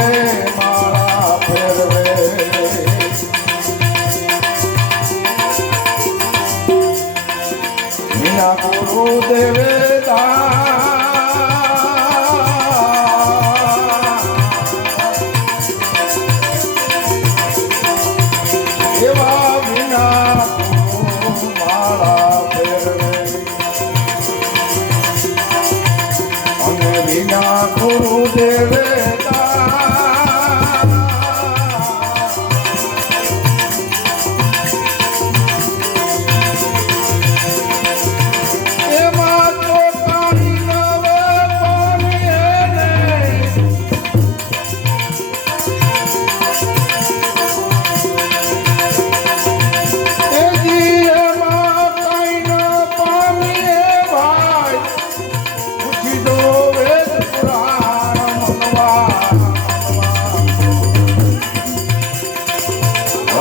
Yeah.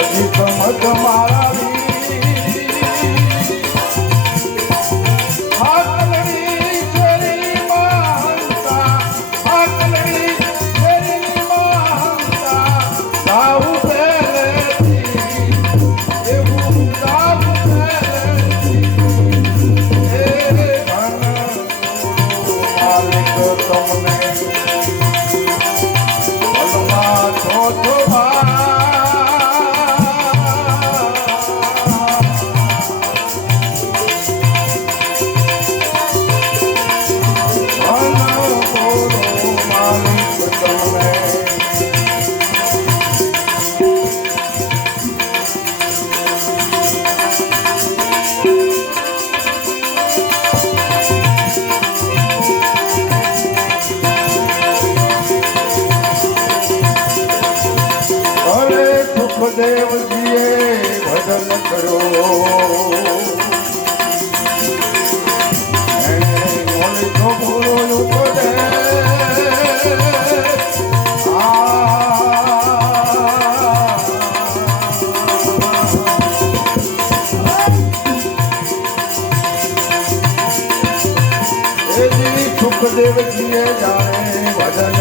હજી સમજ મારા heaven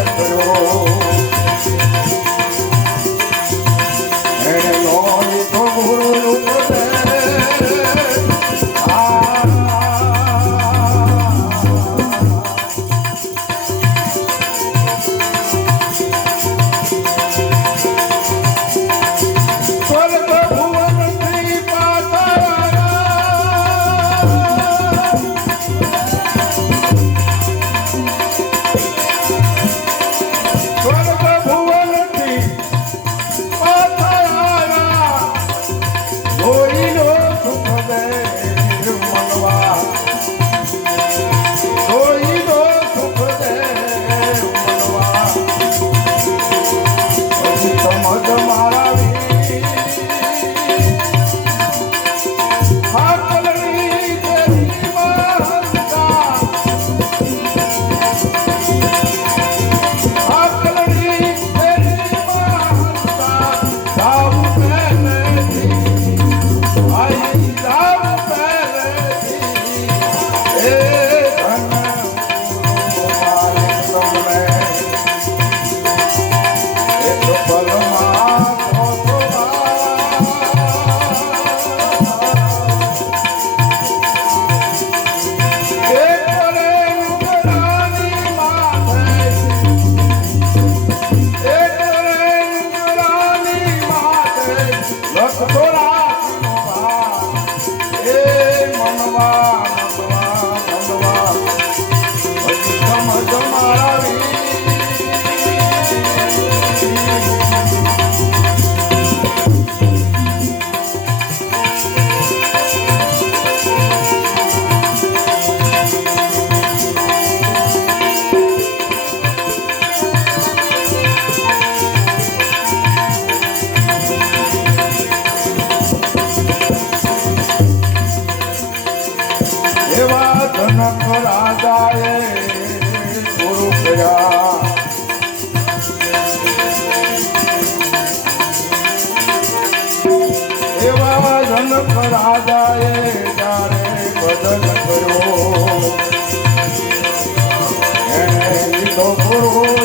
Oh,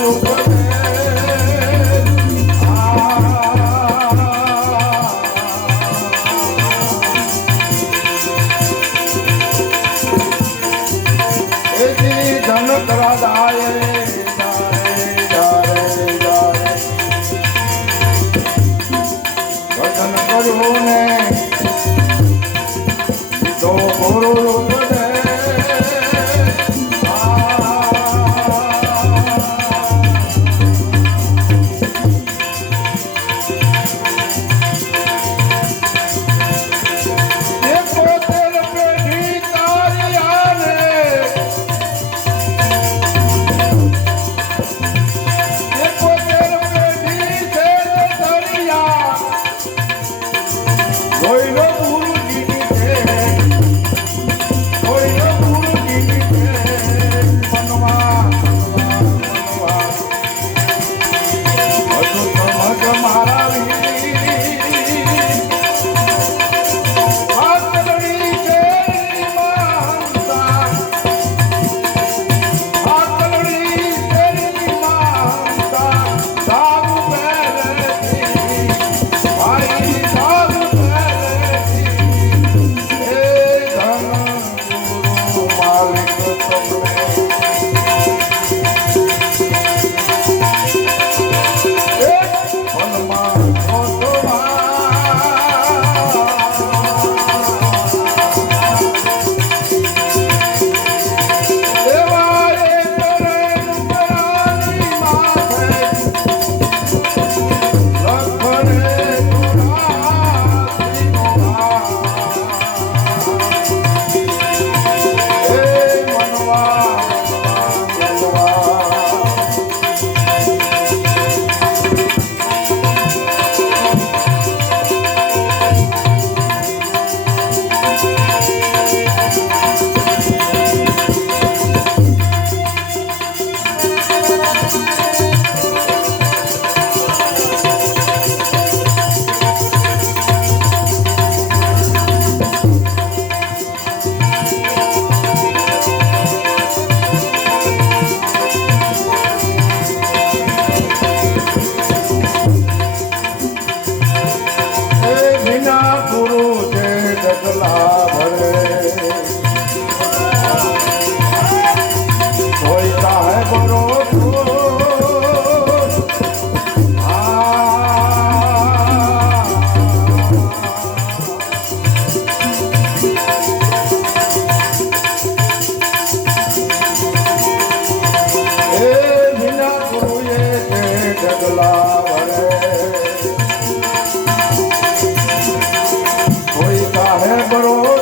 বড়